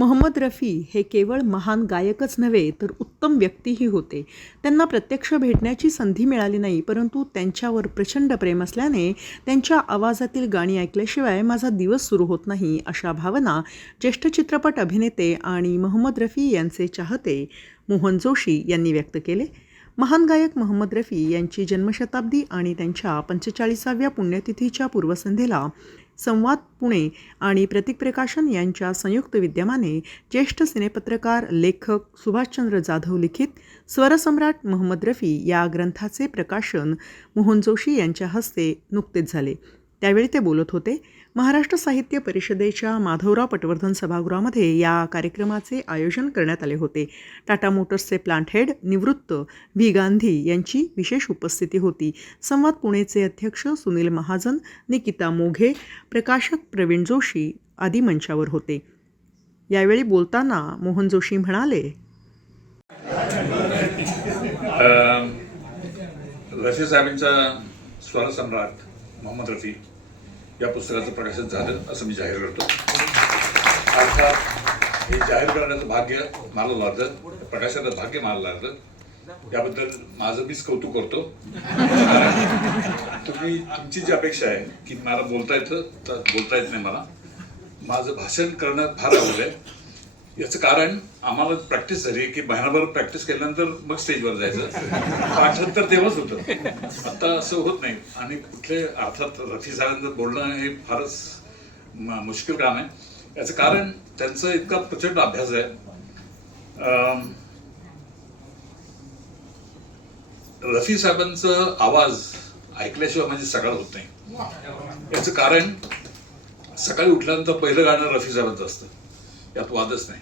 मोहम्मद रफी हे केवळ महान गायकच नव्हे तर उत्तम व्यक्तीही होते. त्यांना प्रत्यक्ष भेटण्याची संधी मिळाली नाही, परंतु त्यांच्यावर प्रचंड प्रेम असल्याने त्यांच्या आवाजातील गाणी ऐकल्याशिवाय माझा दिवस सुरू होत नाही, अशा भावना ज्येष्ठ चित्रपट अभिनेते आणि मोहम्मद रफी यांचे चाहते मोहन जोशी यांनी व्यक्त केले. महान गायक मोहम्मद रफी यांची जन्मशताब्दी आणि त्यांच्या 45व्या पुण्यतिथीच्या पूर्वसंध्येला संवाद पुणे आणि प्रतीक प्रकाशन यांच्या संयुक्त विद्यमाने ज्येष्ठ सिनेपत्रकार लेखक सुभाषचंद्र जाधव लिखित स्वरसम्राट मोहम्मद रफी या ग्रंथाचे प्रकाशन मोहन जोशी यांच्या हस्ते नुकतेच झाले. त्यावेळी ते बोलत होते. महाराष्ट्र साहित्य परिषदेच्या माधवराव पटवर्धन सभागृहामध्ये या कार्यक्रमाचे आयोजन करण्यात आले होते. टाटा मोटर्सचे प्लांट हेड निवृत्त व्ही गांधी यांची विशेष उपस्थिती होती. संवाद पुणेचे अध्यक्ष सुनील महाजन, निकिता मोघे, प्रकाशक प्रवीण जोशी आदी मंचावर होते. यावेळी बोलताना मोहन जोशी म्हणाले, रफी साहेबांचा स्वरसम्राट मोहम्मद रफी या पुस्तकाचं प्रकाशन झालं असं मी जाहीर करतो. अर्थात हे जाहीर करण्याचं भाग्य मला लाभलं, प्रकाशनाचं भाग्य मला लागलं. याबद्दल माझं मीच कौतुक करतो. तुमची जी अपेक्षा आहे की मला बोलता येतं तर बोलता येत नाही. माझं भाषण करणं फार आवडलं आहे. याचं कारण आम्हाला प्रॅक्टिस झाली की महिनाभर प्रॅक्टिस केल्यानंतर मग स्टेजवर जायचं. पाठांतर तेव्हाच होतं, आता असं होत नाही. आणि कुठले अर्थात रफी साहेबांचं बोलणं हे फारच मुश्किल काम आहे. याचं कारण त्यांचा इतका प्रचंड अभ्यास आहे. रफी साहेबांचा आवाज ऐकल्याशिवाय म्हणजे सकाळ होत नाही. याचं कारण सकाळी उठल्यानंतर पहिलं गाणं रफी साहेबांचं असतं, यात वादच नाही.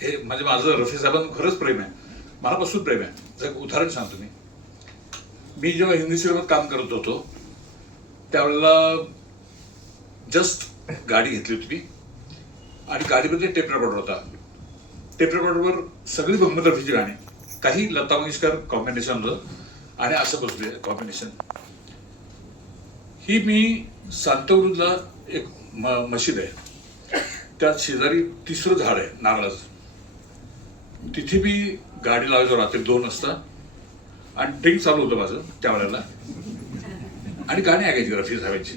हे म्हणजे माझं रफी साहेबांना खरंच प्रेम आहे, मनापासून प्रेम आहे. जर उदाहरण सांगतो मी जेव्हा हिंदी सिनेमात काम करत होतो त्यावेळेला जस्ट गाडी घेतली होती मी आणि गाडीमध्ये टेप रेकॉर्डर होता. टेप रेकॉर्डरवर सगळी मोहम्मद रफीची गाणी, काही लता मंगेशकर कॉम्बिनेशन होतं आणि असं बसले कॉम्बिनेशन. ही मी सांताक्रूजला एक मशीद आहे, त्यात शेजारी तिसरं झाड आहे नारळाचं. तिथे मी गाडी लावायचो रात्री 2 वाजता आणि ड्रिंक चालू होतं माझं त्यावेळेला आणि गाणी ऐकायची रफी साहेबांची.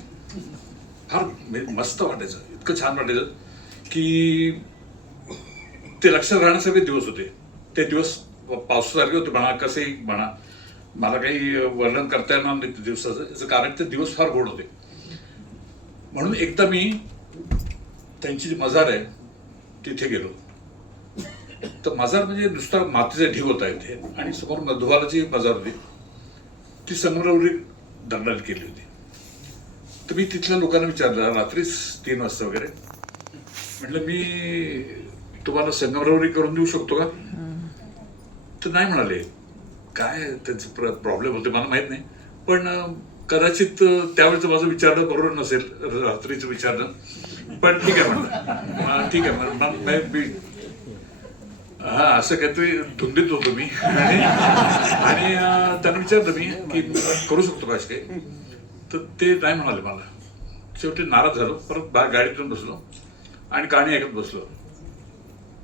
फार मस्त वाटायचं, इतकं छान वाटायचं की ते लक्षात राहण्यासारखे दिवस होते. ते दिवस पावसासारखे होते म्हणा, कसेही म्हणा. मला काही वर्णन करता येणार नाही ते दिवसाचं, याचं कारण ते दिवस फार गोड होते. म्हणून एकदा मी त्यांची जी मजार आहे तिथे गेलो. तर मजार म्हणजे नुसता मातीचा ढीग होता इथे आणि समोर मधुबालाची मजार होती. ती संगमरवरी दंडाने केली होती. तर मी तिथल्या लोकांना विचारलं रात्रीच 3 वाजता वगैरे, म्हटलं मी तुम्हाला संगमरवरी करून देऊ शकतो का? तर नाही म्हणाले. काय त्यांचं प्रॉब्लेम होते मला माहीत नाही, पण कदाचित त्यावेळेचं माझं विचारणं बरोबर नसेल, रात्रीचं विचारणं. पण ठीक आहे म्हणलं, ठीक आहे मग हा असं काहीतरी धुंदीत होतो मी. आणि त्यांना विचारलं मी की करू शकतो का असे काही. तर ते नाही म्हणाले. मला शेवटी नाराज झालो. परत गाडीतून बसलो आणि गाणी ऐकत बसलो.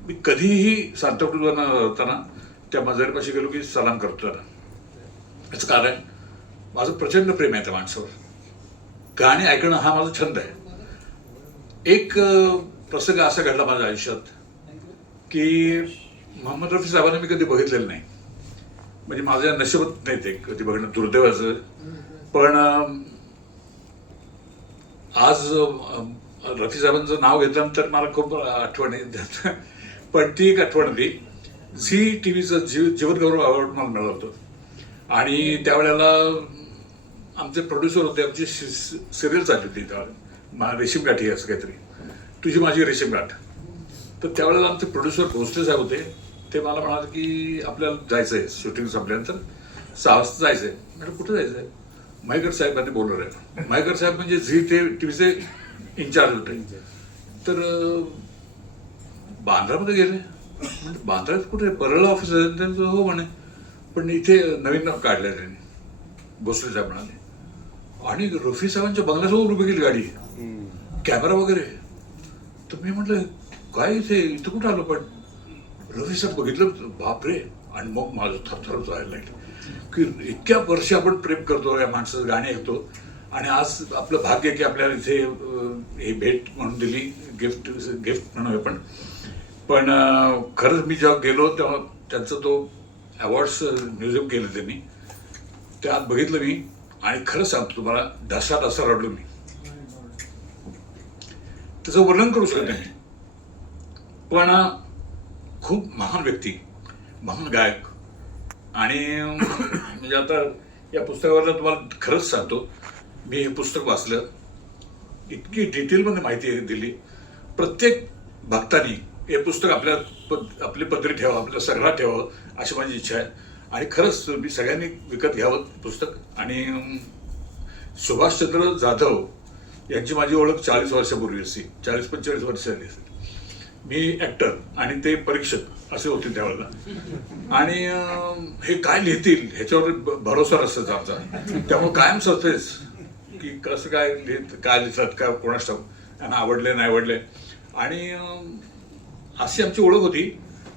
मी कधीही सांताक्रूजला होताना त्या मजारीपाशी गेलो की सलाम करतो त्याला. याचं कारण माझं प्रचंड प्रेम आहे त्या माणसावर. गाणी ऐकणं हा माझा छंद आहे. एक प्रसंग असा घडला माझ्या आयुष्यात की मोहम्मद रफी साहेबांना मी कधी बघितलेलं नाही. म्हणजे माझ्या नशिबात नाही ते कधी बघणं, दुर्दैवाचं. पण आज रफी साहेबांचं नाव घेतल्यानंतर मला खूप आठवण येते. पण ती एक आठवण होती. झी टीव्हीचं जीवनगौरव अवॉर्ड मला मिळालं होतं आणि त्यावेळेला आमचे प्रोड्युसर होते. आमची सिरियल चालली होती त्यावेळेला, रेशीम गाठी असं काहीतरी, तुझी माझी रेशीम गाठ. तर त्यावेळेला आमचे प्रोड्युसर भोसले साहेब होते. ते मला म्हणाले की आपल्याला जायचं आहे, शूटिंग संपल्यानंतर 6 वाजता जायचं आहे. म्हणजे कुठं जायचं आहे? मयेकर साहेबांनी बोलवलं आहे. मयेकर साहेब म्हणजे झी टीव्हीचे इन्चार्ज होते. तर बांद्रामध्ये गेले. म्हणजे बांद्रात कुठे परळला ऑफिस आहे त्यांचं? हो म्हणे. पण इथे नवीन काढलं त्यांनी, भोसले साहेब म्हणाले. आणि रफी साहेबांच्या बंगल्यासमोर उभी केली गाडी, कॅमेरा वगैरे. तर मी म्हटलं काय इथं कुठं आलो पण रवी सर बघितलं बापरे. आणि मग माझं थरथरच व्हायला लागलं की इतक्या वर्षी आपण प्रेम करतो, या माणसाचं गाणी ऐकतो, आणि आज आपलं भाग्य की आपल्याला इथे हे भेट म्हणून दिली, गिफ्ट म्हणून. पण खरंच मी जेव्हा गेलो तेव्हा त्यांचा तो अवॉर्ड्स म्युझियम केलं त्यांनी, त्यात बघितलं मी, आणि खरंच सांगतो तुम्हाला ढसा रडलो मी. त्याचं वर्णन करू शकत नाही. पण खूप महान व्यक्ती, महान गायक. आणि म्हणजे आता या पुस्तकावरला तुम्हाला खरंच सांगतो, मी हे पुस्तक वाचलं, इतकी डिटेलमध्ये माहिती दिली. प्रत्येक भक्तानी हे पुस्तक आपली पदरी ठेवा, आपल्या सगळा ठेवावं अशी माझी इच्छा आहे. आणि खरंच मी सगळ्यांनी विकत घ्यावं पुस्तक. आणि सुभाषचंद्र जाधव यांची माझी ओळख 40 वर्षापूर्वी असते, 40-45 वर्ष झाली असेल. मी ॲक्टर आणि ते परीक्षक असे होते त्यावेळेला. आणि हे काय लिहितील ह्याच्यावर भरोसा नसतं आमचा. त्यामुळे कायम सरतेच की कसं काय लिहितात, काय कोणास ठाऊक, त्यांना आवडले नाही आवडले. आणि अशी आमची ओळख होती.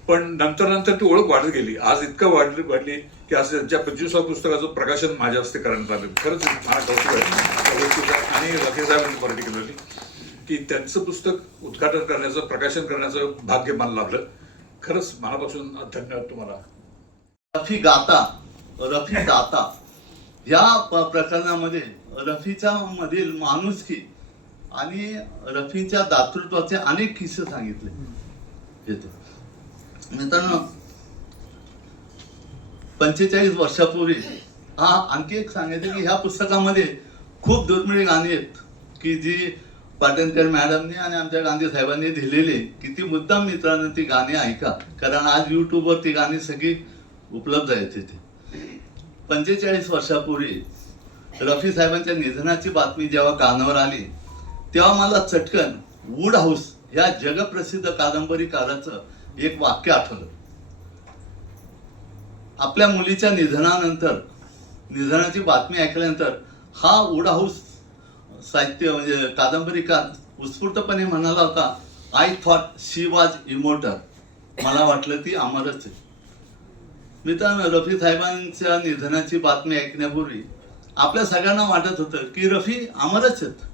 पण नंतर ती ओळख वाढत गेली. आज इतकं वाढली की आज त्यांच्या 25व्या पुस्तकाचं प्रकाशन माझ्या हस्ते करण्यात आलं. खरंच मला कौतुक आहे त्या गोष्टीचं. आणि रफी साहेबांनी पर्टिक्युलरली की त्यांचं पुस्तक उद्घाटन करण्याचं, प्रकाशन करण्याचं भाग्य मला लाभलं. खरंच मनापासून धन्यवाद तुम्हाला. रफी गाता, रफी दाता या प्रकरणामध्ये रफीच्या मधील माणुसकी आणि रफीच्या दातृत्वाचे अनेक किस्से सांगितले. मित्रांनो, 45 वर्षापूर्वी आणखी एक सांगायचं की ह्या पुस्तकामध्ये खूप दुर्मिळ गाणी आहेत की जी पाटणकर मॅडमने आणि आमच्या गांधी साहेबांनी दिलेली, किती मुद्दाम मित्रांनो ती गाणी ऐका, कारण आज युट्यूबवर ती गाणी सगळी उपलब्ध आहेत तिथे. 45 वर्षापूर्वी रफी साहेबांच्या निधनाची बातमी जेव्हा कानावर आली तेव्हा मला चटकन वूड हाऊस या जगप्रसिद्ध कादंबरीकाराचं एक वाक्य आठवलं. आपल्या मुलीच्या निधनाची बातमी ऐकल्यानंतर हा वूड हाऊस साहित्य म्हणजे कादंबरीकार उत्स्फूर्तपणे म्हणाला होता, I thought she was immortal. मला वाटलं ती अमरच आहे. मित्रांनो, रफी साहेबांच्या निधनाची बातमी ऐकण्यापूर्वी आपल्या सगळ्यांना वाटत होतं की रफी अमरच आहेत.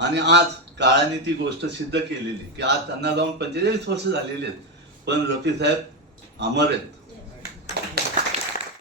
आणि आज काळाने ती गोष्ट सिद्ध केलेली की आज त्यांना जाऊन 45 वर्ष झालेली आहेत, पण रफी साहेब अमर आहेत.